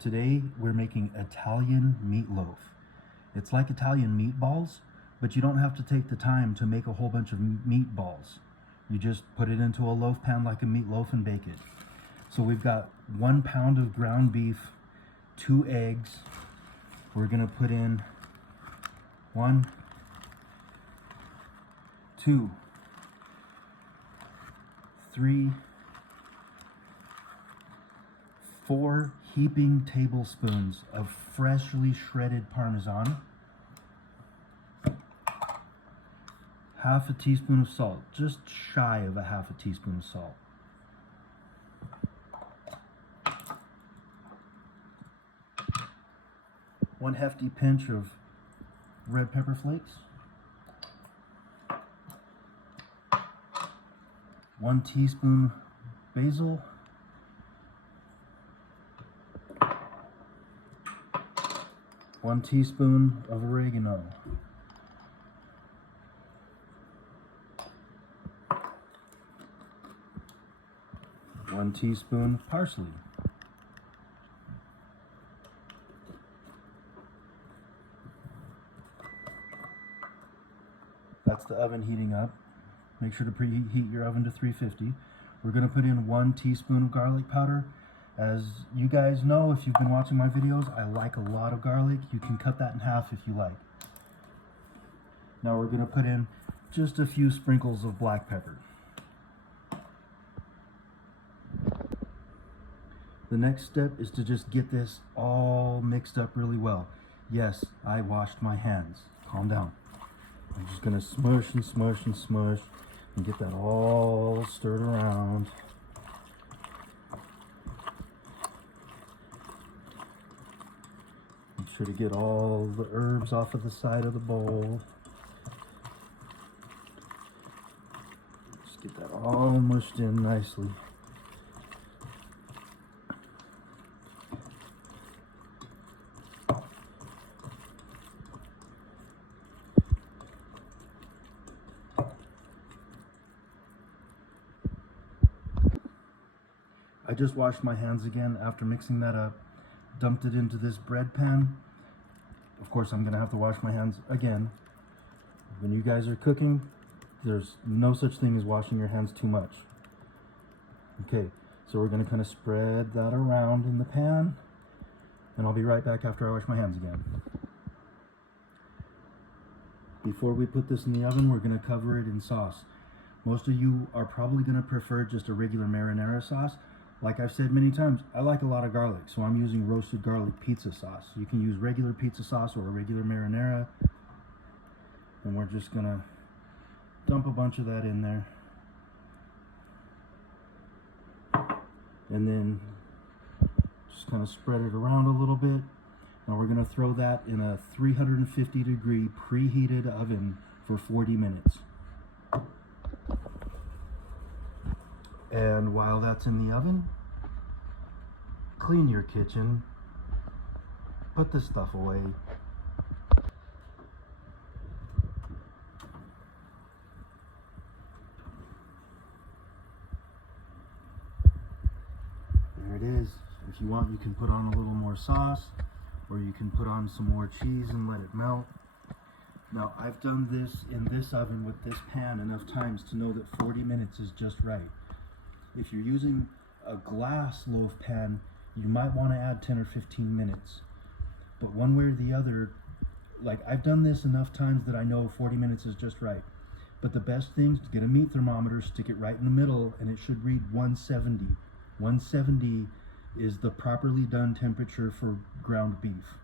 Today we're making Italian meatloaf. It's like Italian meatballs, but you don't have to take the time to make a whole bunch of meatballs. You just put it into a loaf pan like a meatloaf and bake it. So we've got 1 pound of ground beef, 2 eggs. We're gonna put in 1, 2, 3, 4 heaping tablespoons of freshly shredded Parmesan, half a teaspoon of salt, just shy of a half a teaspoon of salt. One hefty pinch of red pepper flakes, 1 teaspoon basil, 1 teaspoon of oregano, 1 teaspoon of parsley, that's the oven heating up. Make sure to preheat your oven to 350. We're going to put in 1 teaspoon of garlic powder. As you guys know, if you've been watching my videos, I like a lot of garlic. You can cut that in half if you like. Now we're going to put in just a few sprinkles of black pepper. The next step is to just get this all mixed up really well. Yes, I washed my hands. Calm down. I'm just going to smush and smush and smush and get that all stirred around. Make sure to get all the herbs off of the side of the bowl. Just get that all mushed in nicely. I just washed my hands again after mixing that up, dumped it into this bread pan. Of course, I'm gonna have to wash my hands again. When you guys are cooking, there's no such thing as washing your hands too much. Okay, so we're gonna kind of spread that around in the pan, and I'll be right back after I wash my hands again. Before we put this in the oven, we're gonna cover it in sauce. Most of you are probably gonna prefer just a regular marinara sauce. Like I've said many times, I like a lot of garlic, so I'm using roasted garlic pizza sauce. You can use regular pizza sauce or a regular marinara. And we're just gonna dump a bunch of that in there. And then just kind of spread it around a little bit. Now we're gonna throw that in a 350 degree preheated oven for 40 minutes. And while that's in the oven, clean your kitchen, put this stuff away. There it is. If you want, you can put on a little more sauce, or you can put on some more cheese and let it melt. Now, I've done this in this oven with this pan enough times to know that 40 minutes is just right. If you're using a glass loaf pan, you might want to add 10 or 15 minutes. But one way or the other, like I've done this enough times that I know 40 minutes is just right. But the best thing is to get a meat thermometer, stick it right in the middle, and it should read 170. 170 is the properly done temperature for ground beef.